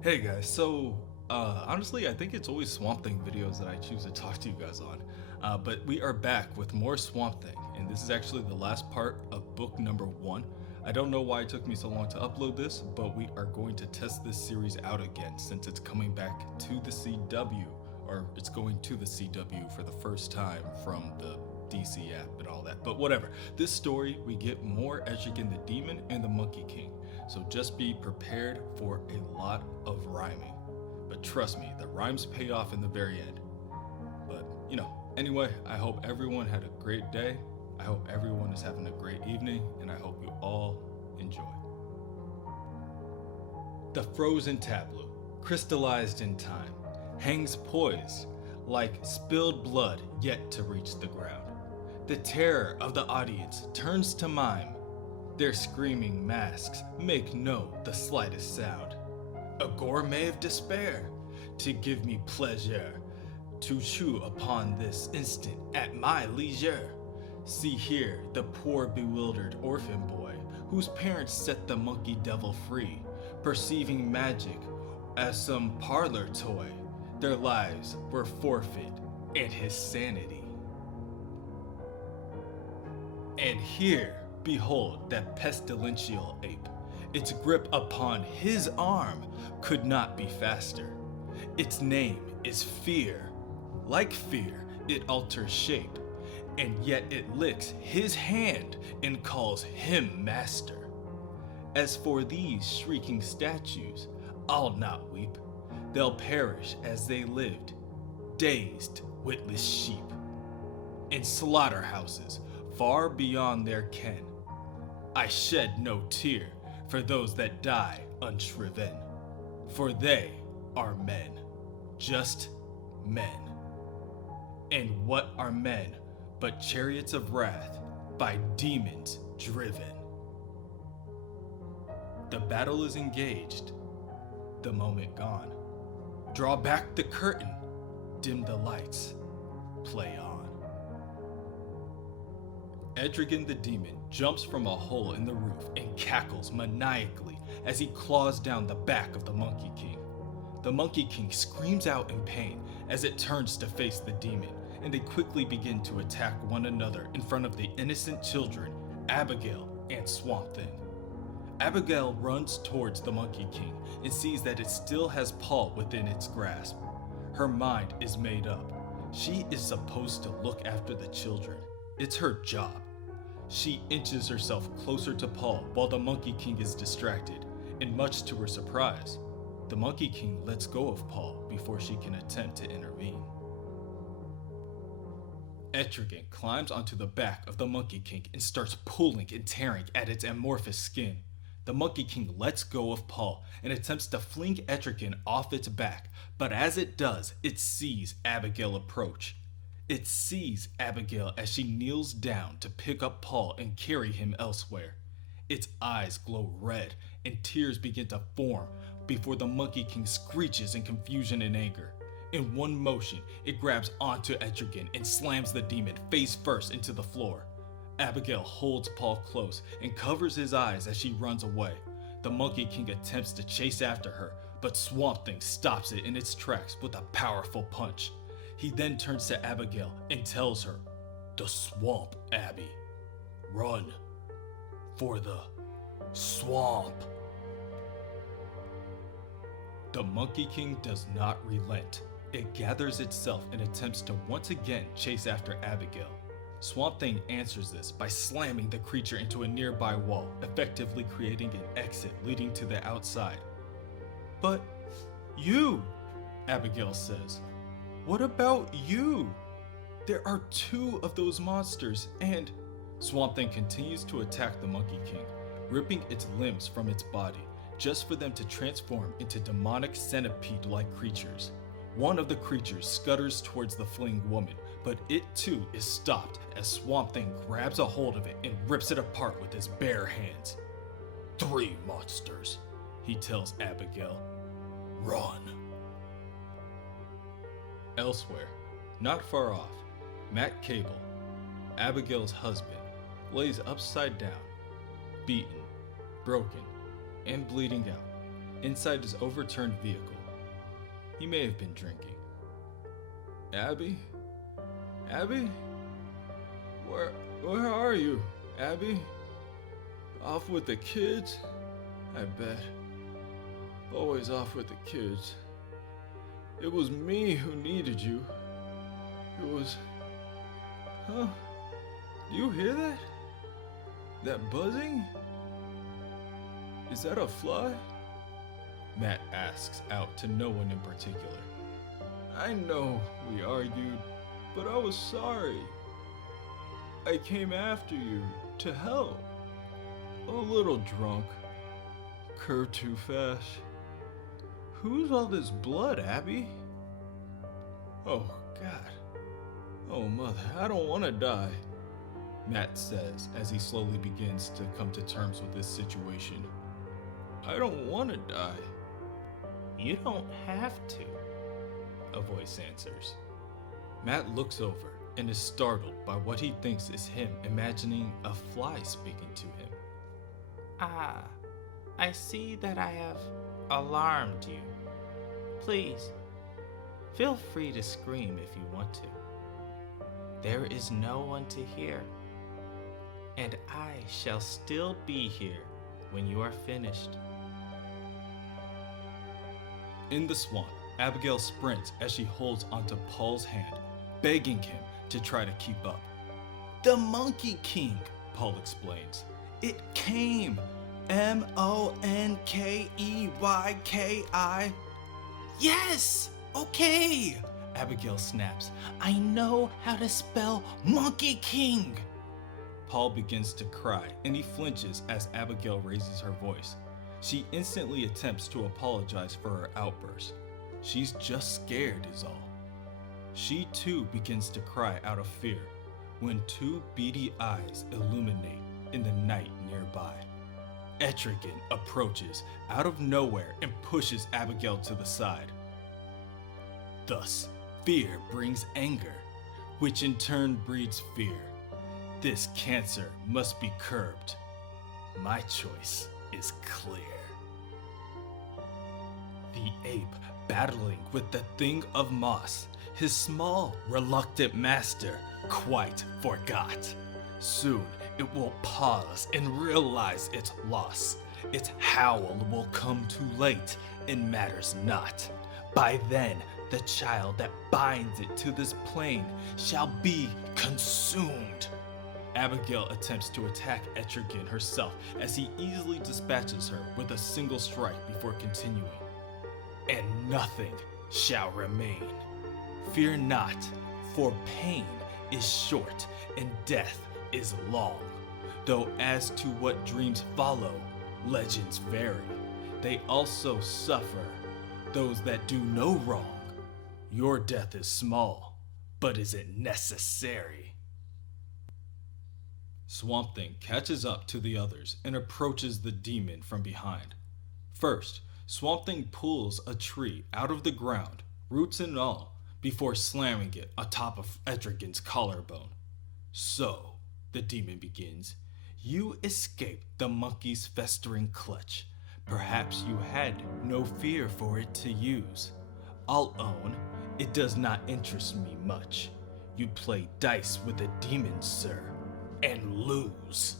Hey guys, honestly, I think it's always Swamp Thing videos that I choose to talk to you guys on. But we are back with more Swamp Thing, and this is actually the last part of book number 1. I don't know why it took me so long to upload this, but we are going to test this series out again since it's coming back to the CW, or it's going to the CW for the first time from the DC app and all that. But whatever. This story, we get more Etrigan the Demon and the Monkey King. So just be prepared for a lot of rhyming. But trust me, the rhymes pay off in the very end. But, anyway, I hope everyone had a great day. I hope everyone is having a great evening, and I hope you all enjoy. The frozen tableau, crystallized in time, hangs poised like spilled blood yet to reach the ground. The terror of the audience turns to mime. Their screaming masks make the slightest sound. A gourmet of despair to give me pleasure, to chew upon this instant at my leisure. See here the poor bewildered orphan boy, whose parents set the monkey devil free, perceiving magic as some parlor toy. Their lives were forfeit and his sanity. And here, behold that pestilential ape. Its grip upon his arm could not be faster. Its name is Fear. Like fear, it alters shape, and yet it licks his hand and calls him master. As for these shrieking statues, I'll not weep. They'll perish as they lived, dazed, witless sheep. In slaughterhouses, far beyond their ken, I shed no tear for those that die unshriven, for they are men, just men. And what are men but chariots of wrath by demons driven? The battle is engaged, the moment gone. Draw back the curtain, dim the lights, play on. Etrigan the Demon jumps from a hole in the roof and cackles maniacally as he claws down the back of the Monkey King. The Monkey King screams out in pain as it turns to face the demon, and they quickly begin to attack one another in front of the innocent children, Abigail and Swamp Thing. Abigail runs towards the Monkey King and sees that it still has Paul within its grasp. Her mind is made up. She is supposed to look after the children. It's her job. She inches herself closer to Paul while the Monkey King is distracted, and much to her surprise, the Monkey King lets go of Paul before she can attempt to intervene. Etrigan climbs onto the back of the Monkey King and starts pulling and tearing at its amorphous skin. The Monkey King lets go of Paul and attempts to fling Etrigan off its back, but as it does, it sees Abigail approach. It sees Abigail as she kneels down to pick up Paul and carry him elsewhere. Its eyes glow red and tears begin to form before the Monkey King screeches in confusion and anger. In one motion, it grabs onto Etrigan and slams the demon face first into the floor. Abigail holds Paul close and covers his eyes as she runs away. The Monkey King attempts to chase after her, but Swamp Thing stops it in its tracks with a powerful punch. He then turns to Abigail and tells her, "The swamp, Abby. Run for the swamp." The Monkey King does not relent. It gathers itself and attempts to once again chase after Abigail. Swamp Thing answers this by slamming the creature into a nearby wall, effectively creating an exit leading to the outside. "But you," Abigail says. "What about you? There are 2 of those monsters and..." Swamp Thing continues to attack the Monkey King, ripping its limbs from its body, just for them to transform into demonic centipede-like creatures. One of the creatures scutters towards the fleeing woman, but it too is stopped as Swamp Thing grabs a hold of it and rips it apart with his bare hands. "3 monsters," he tells Abigail. "Run." Elsewhere, not far off, Matt Cable, Abigail's husband, lays upside down, beaten, broken, and bleeding out. inside his overturned vehicle. He may have been drinking. Abby? Abby? Where are you, Abby? Off with the kids? I bet. Always off with the kids. It was me who needed you. It was... Huh? Do you hear that? That buzzing? Is that a fly? Matt asks out to no one in particular. I know we argued, but I was sorry. I came after you to help. A little drunk. Curved too fast. Who's all this blood, Abby? Oh, God. Oh, mother, I don't want to die, Matt says as he slowly begins to come to terms with this situation. I don't want to die. You don't have to, a voice answers. Matt looks over and is startled by what he thinks is him imagining a fly speaking to him. Ah, I see that I have alarmed you. Please, feel free to scream if you want to. There is no one to hear, and I shall still be here when you are finished. In the swamp, Abigail sprints as she holds onto Paul's hand, begging him to try to keep up. The Monkey King, Paul explains. It came. Monkeyki. Yes! Okay! Abigail snaps. I know how to spell Monkey King! Paul begins to cry and he flinches as Abigail raises her voice. She instantly attempts to apologize for her outburst. She's just scared is all. She too begins to cry out of fear when two beady eyes illuminate in the night nearby. Etrigan approaches out of nowhere and pushes Abigail to the side. Thus, fear brings anger, which in turn breeds fear. This cancer must be curbed. My choice is clear. The ape battling with the thing of moss, his small, reluctant master quite forgot. Soon it will pause and realize its loss. Its howl will come too late and matters not. By then, the child that binds it to this plane shall be consumed. Abigail attempts to attack Etrigan herself as he easily dispatches her with a single strike before continuing. And nothing shall remain. Fear not, for pain is short and death is long. Though as to what dreams follow, legends vary. They also suffer, those that do no wrong. Your death is small, but is it necessary? Swamp Thing catches up to the others and approaches the demon from behind. First, Swamp Thing pulls a tree out of the ground, roots and all, before slamming it atop of Etrigan's collarbone. So, the demon begins, you escaped the monkey's festering clutch. Perhaps you had no fear for it to use. I'll own, it does not interest me much. You'd play dice with a demon, sir, and lose.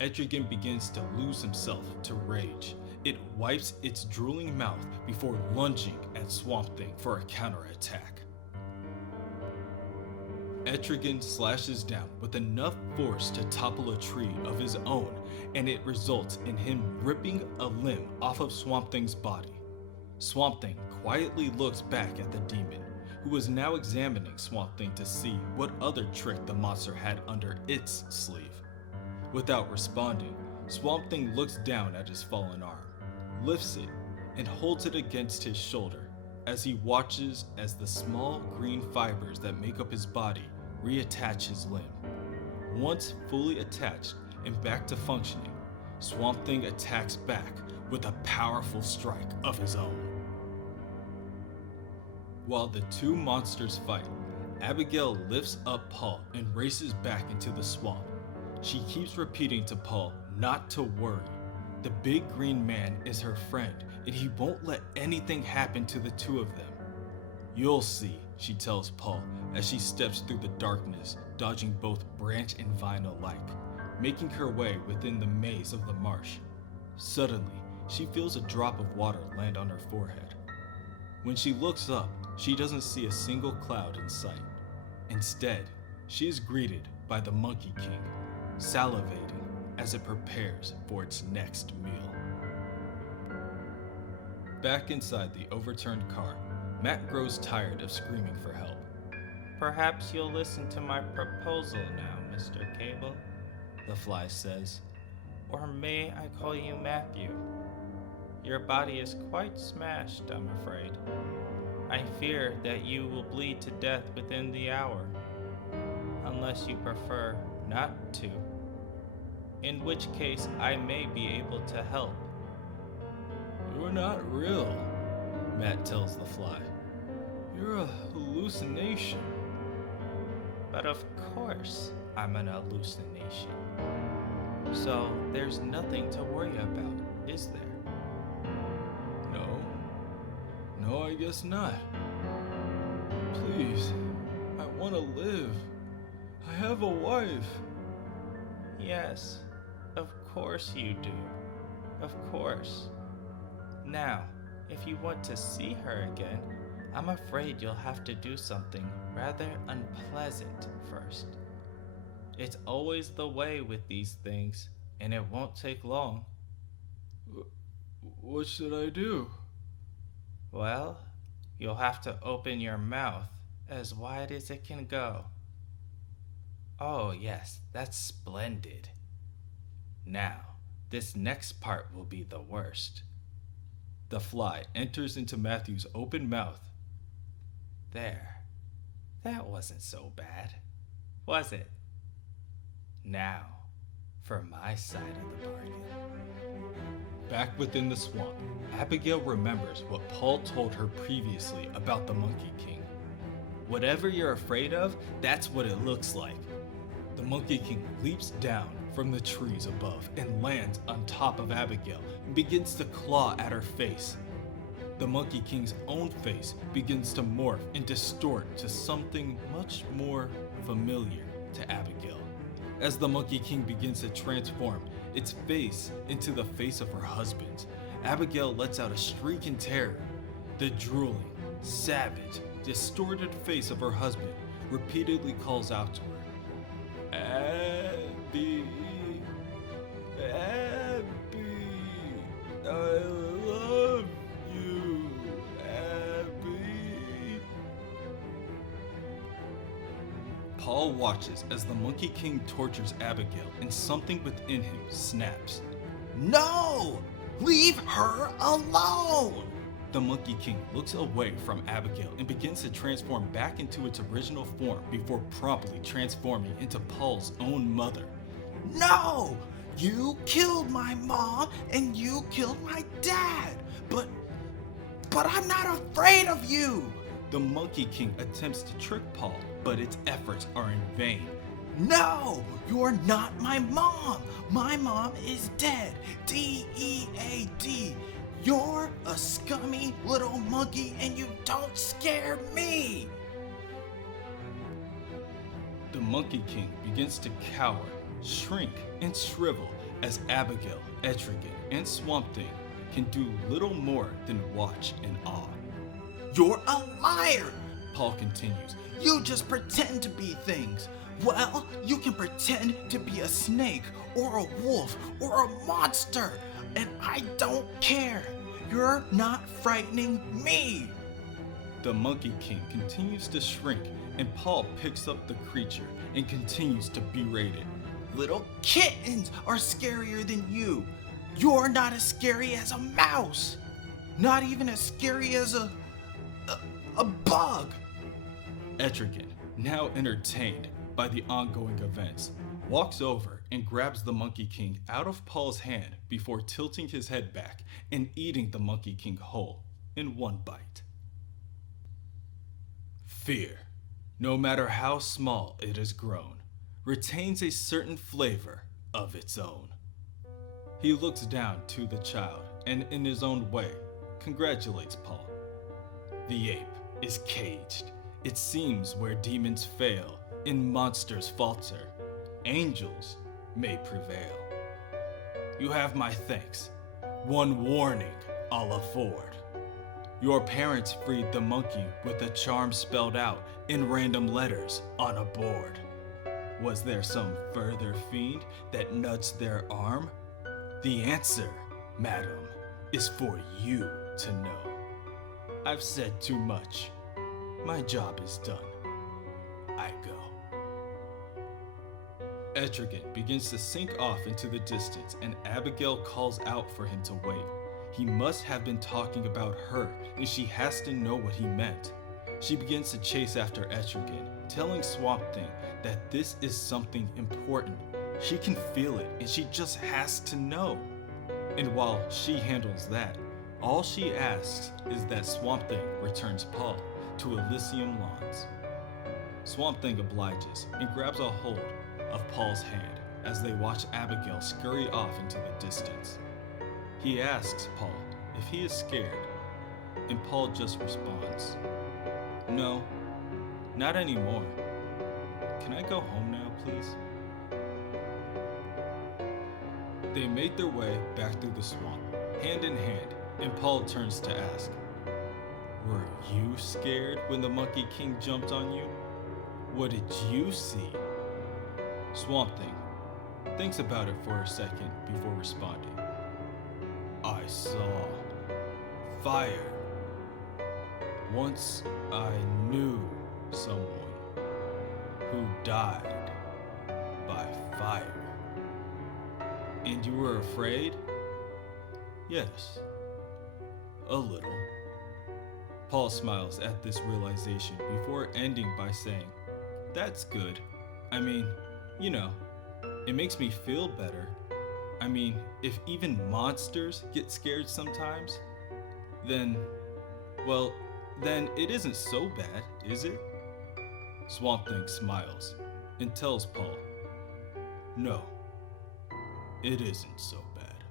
Etrigan begins to lose himself to rage. It wipes its drooling mouth before lunging at Swamp Thing for a counterattack. Etrigan slashes down with enough force to topple a tree of his own, and it results in him ripping a limb off of Swamp Thing's body. Swamp Thing quietly looks back at the demon, who is now examining Swamp Thing to see what other trick the monster had under its sleeve. Without responding, Swamp Thing looks down at his fallen arm, lifts it, and holds it against his shoulder as he watches as the small green fibers that make up his body reattach his limb. Once fully attached and back to functioning, Swamp Thing attacks back with a powerful strike of his own. While the two monsters fight, Abigail lifts up Paul and races back into the swamp. She keeps repeating to Paul not to worry. The big green man is her friend and he won't let anything happen to the two of them. You'll see, she tells Paul as she steps through the darkness, dodging both branch and vine alike, making her way within the maze of the marsh. Suddenly, she feels a drop of water land on her forehead. When she looks up, she doesn't see a single cloud in sight. Instead, she is greeted by the Monkey King, salivating as it prepares for its next meal. Back inside the overturned car, Matt grows tired of screaming for help. Perhaps you'll listen to my proposal now, Mr. Cable, The Fly says. or may I call you Matthew? Your body is quite smashed, I'm afraid. I fear that you will bleed to death within the hour, unless you prefer not to, in which case I may be able to help. You're not real, Matt tells the Fly. You're a hallucination. But of course I'm an hallucination. So there's nothing to worry about, is there? No, I guess not. Please, I want to live. I have a wife. Yes, of course you do. Of course. Now, if you want to see her again, I'm afraid you'll have to do something rather unpleasant first. It's always the way with these things, and it won't take long. What should I do? Well, you'll have to open your mouth as wide as it can go. Oh, yes, that's splendid. Now, this next part will be the worst. The Fly enters into Matthew's open mouth. There. That wasn't so bad, was it? Now, for my side of the bargain. Back within the swamp, Abigail remembers what Paul told her previously about the Monkey King. Whatever you're afraid of, that's what it looks like. The Monkey King leaps down from the trees above and lands on top of Abigail and begins to claw at her face. The Monkey King's own face begins to morph and distort to something much more familiar to Abigail. As the Monkey King begins to transform its face into the face of her husband, Abigail lets out a shriek in terror. The drooling, savage, distorted face of her husband repeatedly calls out to her, Abby, Abby, I love you, Abby. Paul watches as the Monkey King tortures Abigail and something within him snaps. No! Leave her alone! The Monkey King looks away from Abigail and begins to transform back into its original form before promptly transforming into Paul's own mother. No! You killed my mom and you killed my dad! But I'm not afraid of you! The Monkey King attempts to trick Paul, but its efforts are in vain. No! You're not my mom! My mom is dead! D-E-A-D! You're a scummy little monkey and you don't scare me! The Monkey King begins to cower, shrink, and shrivel as Abigail, Etrigan, and Swamp Thing can do little more than watch in awe. You're a liar! Paul continues. You just pretend to be things. Well, you can pretend to be a snake or a wolf or a monster, and I don't care. You're not frightening me. The Monkey King continues to shrink, and Paul picks up the creature and continues to berate it. Little kittens are scarier than you. You're not as scary as a mouse. Not even as scary as a bug. Etrigan, now entertained by the ongoing events, walks over and grabs the Monkey King out of Paul's hand before tilting his head back and eating the Monkey King whole in one bite. Fear, no matter how small it has grown, retains a certain flavor of its own. He looks down to the child and in his own way congratulates Paul. The ape is caged. It seems where demons fail and monsters falter, angels may prevail. You have my thanks. One warning I'll afford. Your parents freed the monkey with a charm spelled out in random letters on a board. Was there some further fiend that nudged their arm? The answer, madam, is for you to know. I've said too much. My job is done. I go. Etrigan begins to sink off into the distance, and Abigail calls out for him to wait. He must have been talking about her, and she has to know what he meant. She begins to chase after Etrigan, telling Swamp Thing that this is something important. She can feel it, and she just has to know. And while she handles that, all she asks is that Swamp Thing returns Paul to Elysium Lawns. Swamp Thing obliges and grabs a hold of Paul's hand as they watch Abigail scurry off into the distance. He asks Paul if he is scared, and Paul just responds, "No, not anymore. Can I go home now, please?" They make their way back through the swamp, hand in hand, and Paul turns to ask, "Were you scared when the Monkey King jumped on you? What did you see?" Swamp Thing thinks about it for a second before responding. "I saw fire. Once I knew someone who died by fire." "And you were afraid?" "Yes, a little." Paul smiles at this realization before ending by saying, "That's good. I mean, you know, it makes me feel better. I mean, if even monsters get scared sometimes, then it isn't so bad, is it?" Swamp Thing smiles and tells Paul, "No, it isn't so bad."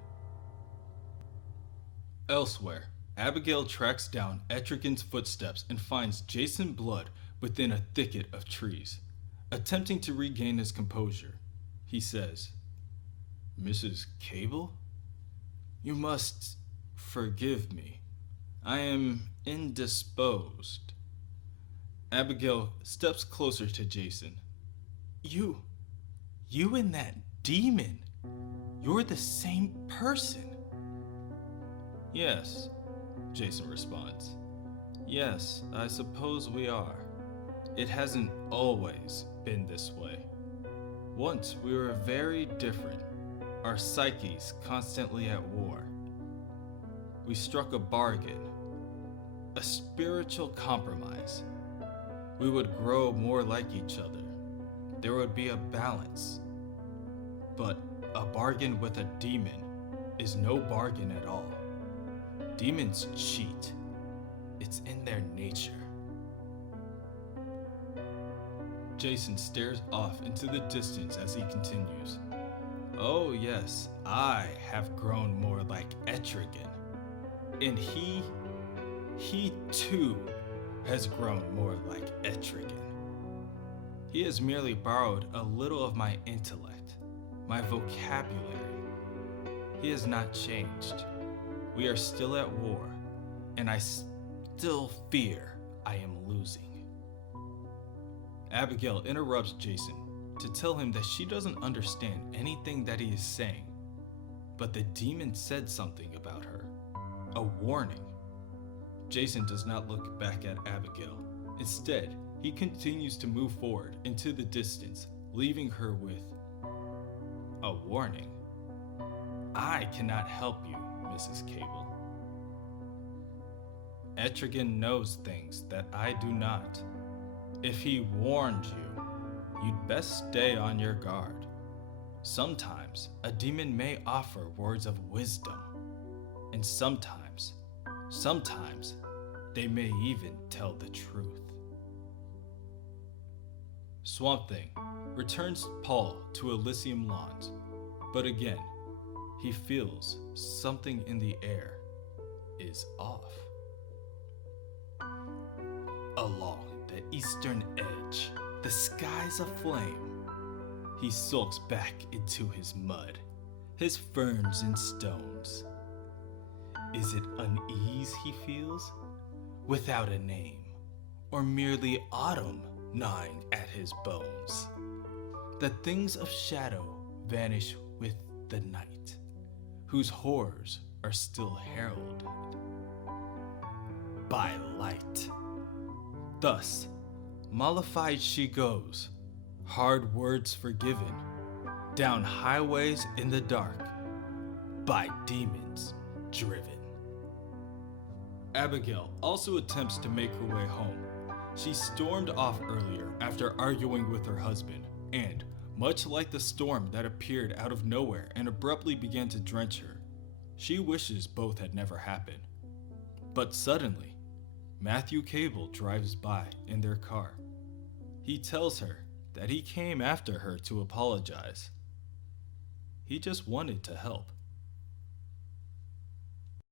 Elsewhere, Abigail tracks down Etrigan's footsteps and finds Jason Blood within a thicket of trees. Attempting to regain his composure, he says, "Mrs. Cable? You must forgive me. I am indisposed." Abigail steps closer to Jason. You and that demon, you're the same person." "Yes," Jason responds. "Yes, I suppose we are. It hasn't always been this way. Once we were very different, our psyches constantly at war. We struck a bargain, a spiritual compromise. We would grow more like each other. There would be a balance. But a bargain with a demon is no bargain at all. Demons cheat. It's in their nature." Jason stares off into the distance as he continues. "Oh yes, I have grown more like Etrigan. And he too has grown more like Etrigan. He has merely borrowed a little of my intellect, my vocabulary. He has not changed. We are still at war, and I still fear I am losing." Abigail interrupts Jason to tell him that she doesn't understand anything that he is saying, but the demon said something about her, a warning. Jason does not look back at Abigail. Instead, he continues to move forward into the distance, leaving her with, "A warning? I cannot help you, Mrs. Cable. Etrigan knows things that I do not. If he warned you, you'd best stay on your guard. Sometimes a demon may offer words of wisdom, and sometimes they may even tell the truth." Swamp Thing returns Paul to Elysium Lawns, but again, he feels something in the air. is off. Along the eastern edge, the skies aflame, he sulks back into his mud, his ferns and stones. Is it unease he feels, without a name, or merely autumn gnawing at his bones? The things of shadow vanish with the night, whose horrors are still heralded by light. Thus, mollified she goes, hard words forgiven, down highways in the dark, by demons driven. Abigail also attempts to make her way home. She stormed off earlier after arguing with her husband, and, much like the storm that appeared out of nowhere and abruptly began to drench her, she wishes both had never happened. But suddenly, Matthew Cable drives by in their car. He tells her that he came after her to apologize. He just wanted to help.